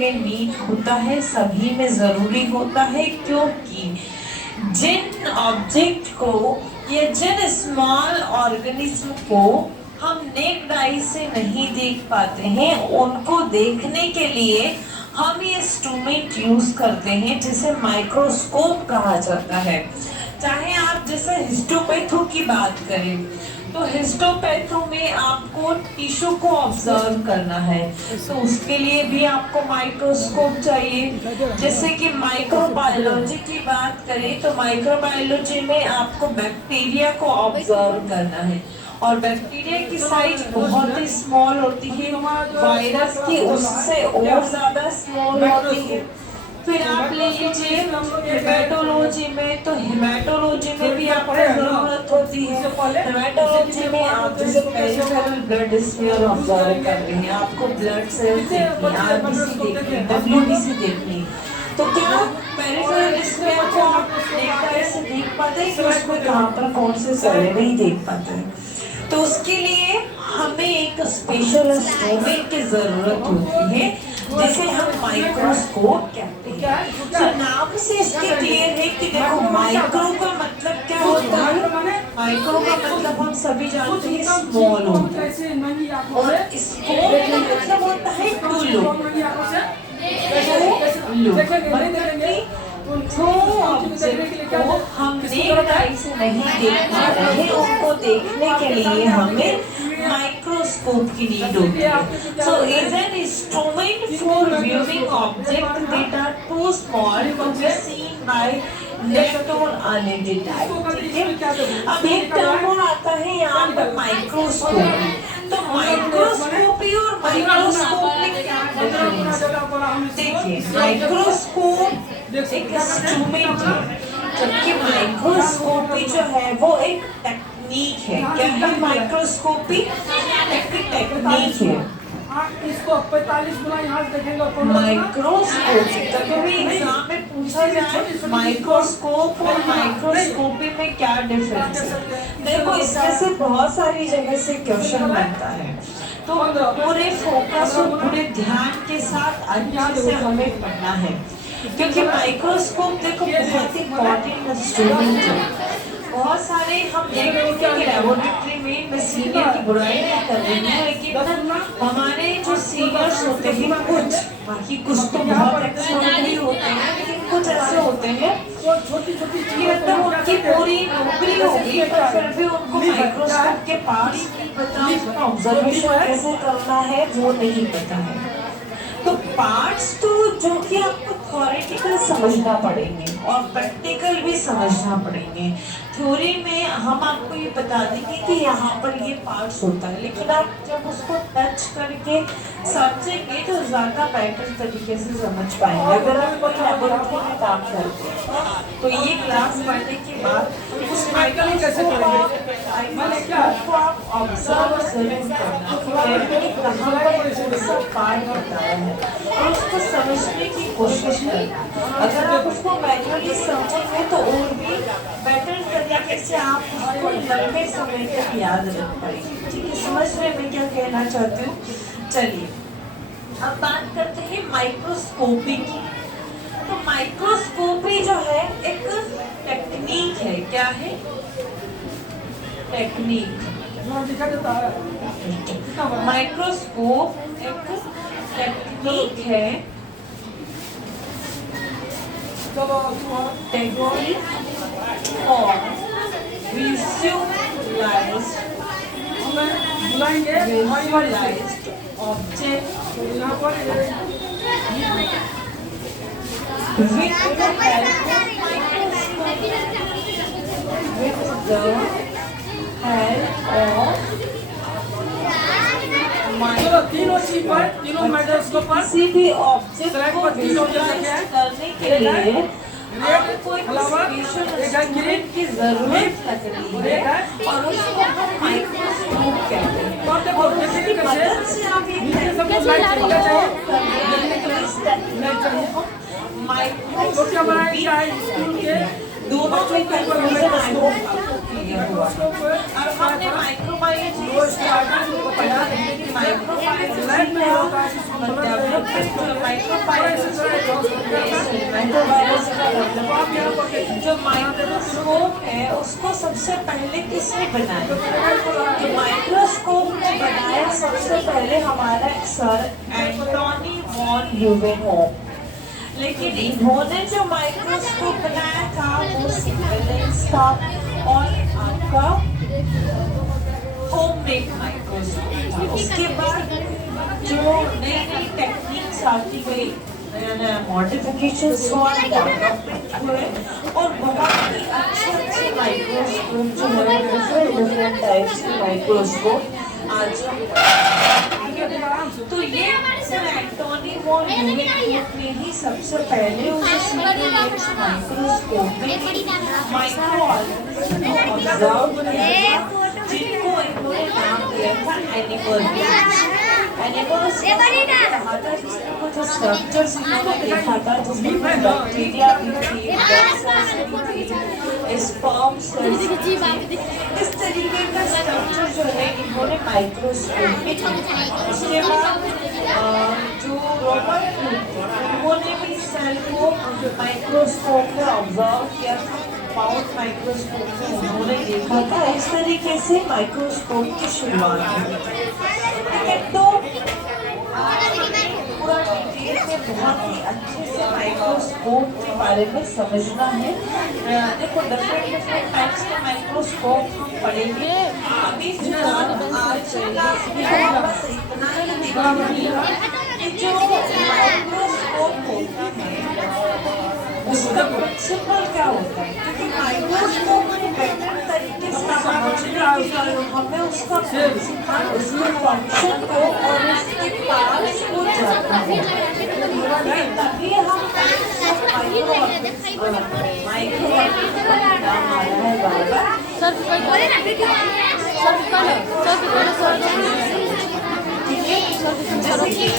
में नीड होता है, सभी में ज़रूरी होता है, क्योंकि जिन ऑब्जेक्ट को या जिन स्मॉल ऑर्गेनिज्म को हम नेक्ड आई से नहीं देख पाते हैं, उनको देखने के लिए हम ये इंस्ट्रूमेंट यूज करते हैं जिसे माइक्रोस्कोप कहा जाता है। चाहे आप जैसे हिस्टोपैथो की बात करें तो हिस्टोपैथो में आपको टिश्यू को ऑब्जर्व करना है, तो उसके लिए भी आपको माइक्रोस्कोप चाहिए। जैसे कि माइक्रोबायोलॉजी की बात करें तो माइक्रोबायोलॉजी में आपको बैक्टीरिया को ऑब्जर्व करना है, और बैक्टीरिया की साइज बहुत ही स्मॉल होती है, वायरस की उससे और ज्यादा स्मॉल होती है। फिर आप ले लीजिए हेमेटोलॉजी में, तो हेमेटोलॉजी में भी आपको जरूरत होती है। हेमेटोलॉजी में आप जैसे पेरिफेरल ब्लड स्मीयर ऑब्जर्व कर रहे हैं, आपको ब्लड सेल्स देखनी, आरबीसी देखनी, डब्ल्यूबीसी देखनी, तो क्या पेरिफेरल स्मीयर को आप नेक्ड आई से देख पाते हैं कि उसमें कहाँ पर कौन से सेल नहीं देख पाते हैं। तो उसके लिए हमें एक स्पेशल इंस्ट्रूमेंट की जरूरत होती है जिसे हम माइक्रोस्कोप कहते हैं। तो नाम से इसके क्लियर है कि देखो माइक्रो का मतलब क्या होता है। माइक्रो का मतलब हम सभी जानते हैं स्मॉल होता है, और स्कोप का मतलब होता है टू लुक। जो ऑब्जेक्ट को हम नेक्ड आई से नहीं देख पा रहे हैं, उनको देखने के लिए हमें माइक्रोस्कोप की नीड होती है। So is an instrument for viewing object that are too small to be seen by naked और अनएडेड आई। ठीक है, अब एक टर्म और आता है यहाँ पर माइक्रोस्कोपी। तो माइक्रोस्कोपी और माइक्रोस्कोप में क्या डिफरेंस है? देखिए, माइक्रोस्कोप एक इंस्ट्रूमेंट है, जबकि माइक्रोस्कोपी जो है वो एक टेक्निक है। क्या है माइक्रोस्कोपी? एक टेक्निक है। इसको 45 गुना यहाँ से देखेंगे। माइक्रोस्कोपी कभी एग्जाम में पूछा जाए माइक्रोस्कोप और माइक्रोस्कोपी में क्या डिफरेंस है, देखो इसमें से बहुत सारी जगह से क्वेश्चन बनता है, तो पूरे फोकस और पूरे ध्यान के साथ अच्छे से हमें पढ़ना है, क्योंकि माइक्रोस्कोप देखो बहुत इंपॉर्टेंट इंस्ट्रूमेंट है। बहुत सारे हम देखते हैं कि लेबोरेटरी में, मैं सीनियर की बुराई नहीं कर रही हूँ, लेकिन हमारे जो सीनियर्स होते हैं कुछ, बाकी कुछ तो बहुत एक्सपर्ट भी होते हैं, लेकिन कुछ ऐसे होते हैं मतलब उनकी पूरी नौकरी होगी पर फिर भी उनको माइक्रोस्कोप के पास ऑब्जर्वेशन कैसे करना है वो नहीं पता है। तो पार्ट्स तो जो कि आपको थ्योरेटिकल समझना पड़ेंगे और प्रैक्टिकल भी समझना पड़ेंगे। थ्योरी में हम आपको ये बता देंगे कि यहाँ पर ये पार्ट्स होता है, लेकिन आप जब उसको टच करके समझेंगे तो ज़्यादा बेटर तरीके से समझ पाएंगे। अगर आप कोई लेबोरेटरी में काम करते हैं तो ये क्लास पढ़ने के बाद उस माइक्रोस्कोप को आप ऑब्जर्व जरूर करना कि कहाँ पर कौन सा पार्ट बताया है और उसको समझने की कोशिश करना। अगर आप उसको मैनुअली समझेंगे तो और भी बेटर तरीके से आप उसको लंबे समय तक याद रख पाएंगे। ठीक है, समझ रहे मैं क्या कहना चाहती हूँ। चलिए अब बात करते हैं माइक्रोस्कोपी की। तो माइक्रोस्कोपी जो है एक टेक्निक है। क्या है? टेक्निक। माइक्रोस्कोप एक टेक्निक है, टेक्निक और visualised object with the help of तीनों माइक्रोस्कोप पर किसी भी ऑब्जेक्ट को विजुअलाइज करने के लिए आपको एक स्पेशल इंस्ट्रूमेंट की जरूरत लग रही है और उसको हम माइक्रोस्कोप कहते हैं। और उसकी मदद से आप ये माइक्रोस्कोपी दोनों में कंफ्यूजन आएगा। क्लियर हुआ। अब हमने माइक्रोबायोलॉजी स्टार्टिंग को पढ़ा कि माइक्रोबायोलॉजी का डेवलपमेंट, जो माइक्रोस्कोप है उसको सबसे पहले किसने बनाया? तो माइक्रोस्कोप ने बनाया सबसे पहले हमारा सर एंटोनी वॉन ल्यूवेनहोफ। लेकिन इन्होंने जो माइक्रोस्कोप बनाया था वो सिंगल लेंस था और आपका होममेड माइक्रोस्कोप था। उसके बाद जो नई नई टेक्निक्स आती गई, नया नया मॉडिफिकेशंस हुआ, डेवलपमेंट हुए और बहुत ही अच्छे अच्छे माइक्रोस्कोप जो है डिफरेंट टाइप्स के माइक्रोस्कोप आज तो ये सर एंटोनी वॉन ल्यूवेनहोफ ने ही सबसे पहले उस सिंगल लेंस माइक्रोस्कोप में माइक्रो ऑर्गेनिज्म को ऑब्जर्व किया जिनको इन्होंने नाम दिया था एनिमल्स। एनिमल्स कहा था जिसमें कुछ स्ट्रक्चर्स इन्होंने देखा था जिसमें कुछ बैक्टीरिया भी थी, स्पर्म सेल्स, इस तरीके का स्ट्रक्चर जो है इन्होंने माइक्रोस्कोप में देखा। उसके बाद जो रॉबर्ट क्रूक थे उन्होंने भी सेल को माइक्रोस्कोप में ऑब्जर्व किया था, पाउंड माइक्रोस्कोप में उन्होंने देखा था। इस तरीके से माइक्रोस्कोप की शुरुआत हुई। तो पूरा डिटेल में बहुत ही अच्छे से माइक्रोस्कोप के बारे में समझना है। देखो डिफरेंट टाइप्स के माइक्रोस्कोप हम पढ़ेंगे। अभी फिलहाल आज क्लास में बस इतना ही देखना कि जो माइक्रोस्कोप होता है उसका प्रिंसिपल क्या होता है, क्योंकि माइक्रोस्कोप में बेटर तरीके से समझने के लिए हमें उसका प्रिंसिपल, उसके फंक्शन को और उसके पार्ट्स को जानना होगा। तभी हम माइक्रो नाम आ रहा है बार-बार। जैसे कि ये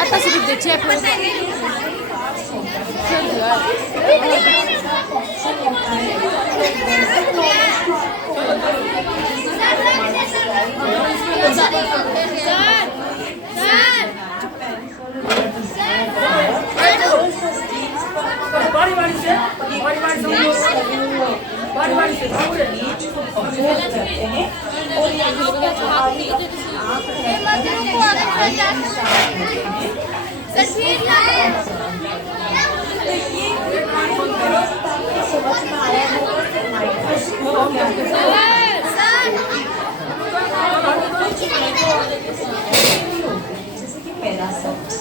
Atas sedikit deh, और यहाँ पे हमारी समझ में आया होगा कि माइक्रोस्कोप क्या है। जैसे कि पैरासाइट्स,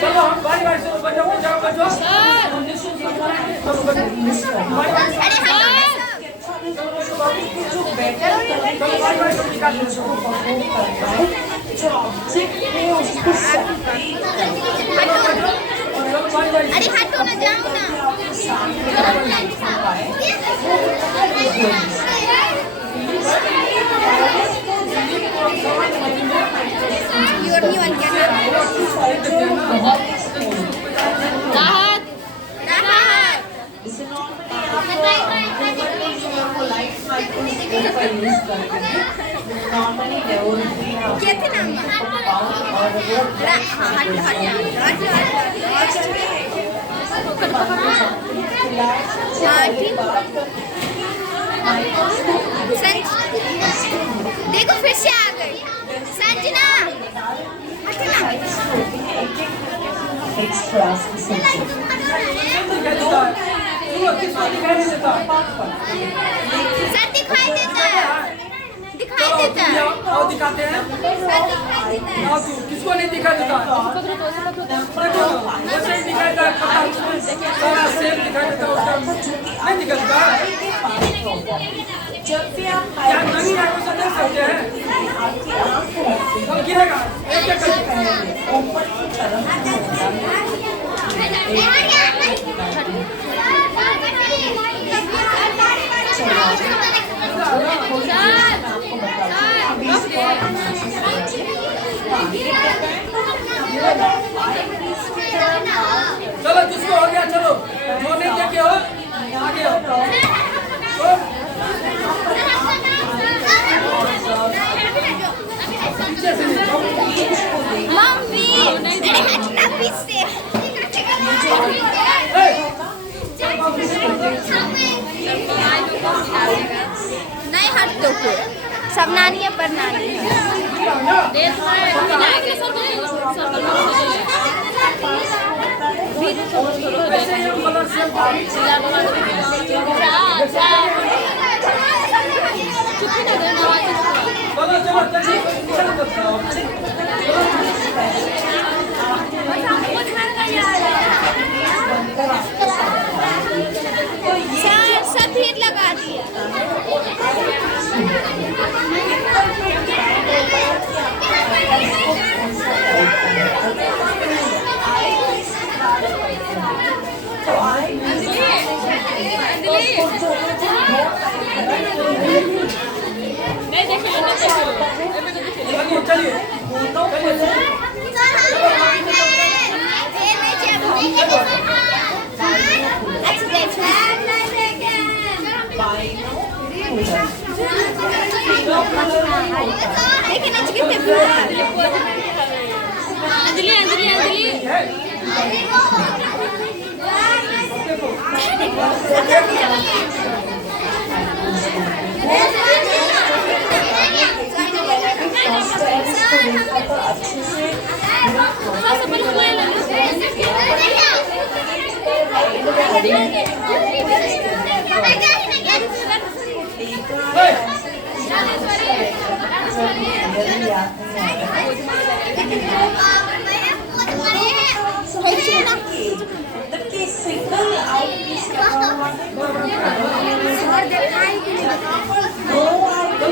चलो हम बारी बारी से बजाओ जाओ बजाओ जो बेटर जो ऑब्जेक्ट है उसको अरे हटो ना, जाओ ना। Your new one क्या? राहत, राहत। इसे नॉर्मली लेबोरेटरी क्या थे नाम? देखो फिर से आ गई संजना। सर दिखाई देता है, दिखाई देता है। और दिखाते हैं। सर दिखाई देता है। और किसको नहीं दिखाई देता? देखो जैसे ही दिखाई देता है सारा सेल दिखाई देता है, उसका नहीं दिखाता। जब भी आप क्या नमी आंखों से देख सकते हैं? आपकी आंख रहती है गिरेगा एक एक ऊपर की तरफ पे सब नानी है पर नानी है ऐसे ये कलर सेम चलो चलो सब भीड़ लगा दिया चलिए लेकिन आज कितने अंजलि अंजलि अंजलि अच्छे से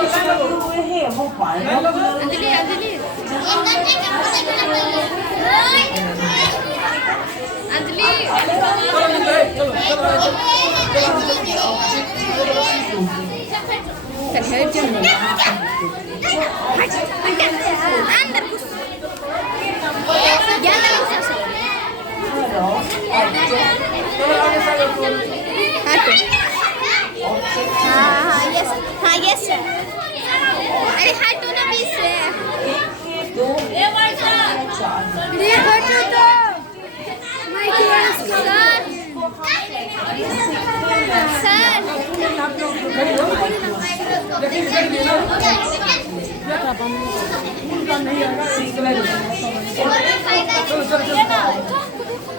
सिंगल हुए हैं वो अंजलि अंजलि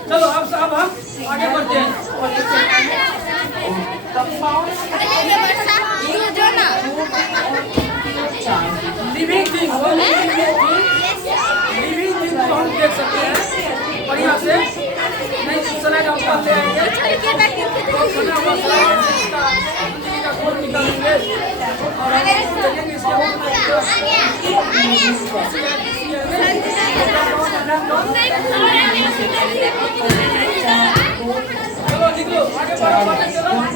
चलो अब हम आगे बढ़ते हैं लिविंग थिंग को हम देख सकते हैं बढ़िया से नहीं स्लाइड हम कर ले आएंगे का कोड निकालेंगे और हम देखेंगे इसके चलो निकलो आगे बढ़ो चलो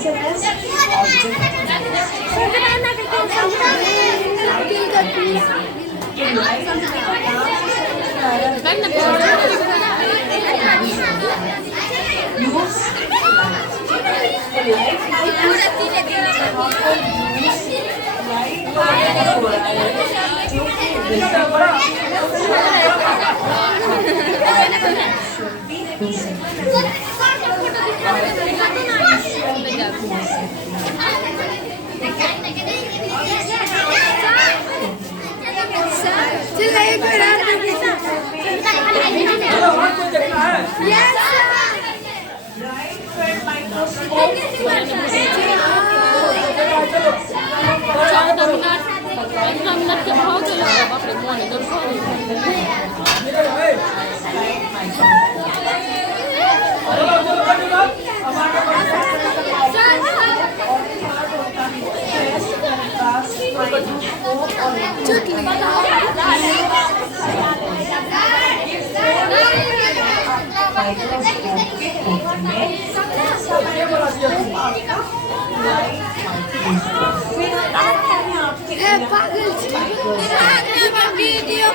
वीडियो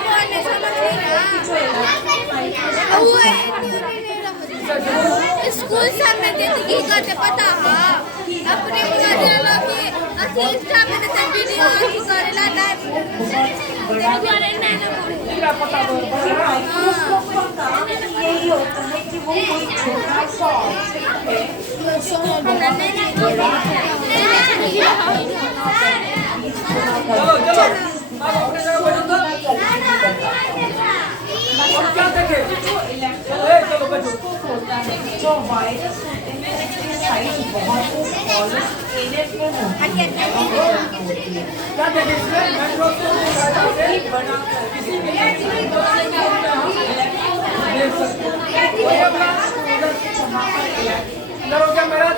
स्कूल सब में जिंदगी करते पता है अपने गार्जियन के असली इंस्टा में तो वीडियो की करेला लाइव यही होता है कि वो कोई छोटा सा ऑब्जेक्ट है चलो चलो अब अपने जगह बैठो तो अब क्या देखे चलो बैठो जो वायरस होते हैं उसकी साइज बहुत स्मॉलेस्ट एरिया में होती है क्या देखे इसमें माइक्रोस्कोप की सहायता से किसी भी देख सकते हैं वही अपना इधर हो गया मेरा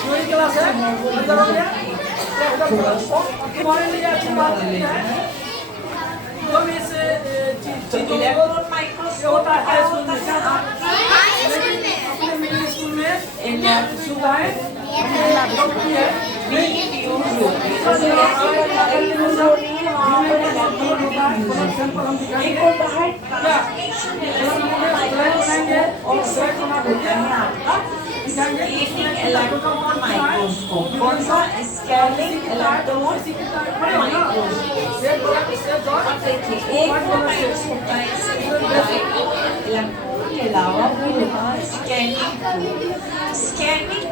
थ्योरी क्लास है इधर हो गया तुम्हारे लिए अच्छी बात नहीं है तुम इस चीजों को इलेक्ट्रॉन माइक्रोस्कोप होता है स्कूल में हाँ, मिडिल स्कूल में सुविधाएं होती है माइक्रोस्कोप कौन सा स्कैनिंग इलेक्ट्रॉन माइक्रोस्कोप देखिए एक माइक्रोस्कोप का इलेक्ट्रॉन के अलावा भी होता है स्कैनिंग स्कैनिंग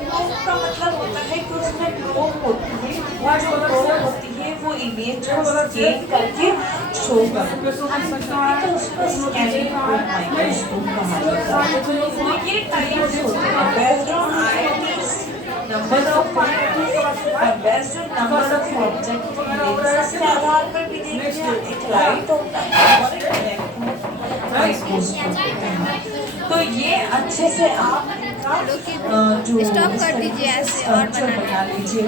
का मतलब होता है कि उसमें प्रोब होती है वो जो प्रोब होती है वो इमेज को स्कैन करके शो करती है तो उसको स्कैनिंग माइक्रोस्कोप कहा जाता है तो ये टाइप्स होते हैं based on eyepiece number of particles और based on number of object images के आधार पर भी देखिए एक लाइट होता है और एक इलेक्ट्रॉन माइक्रोस्कोप होता है तो ये अच्छे से आप इनका जो स्टॉप कर दीजिए ऐसे और बना लीजिएगा।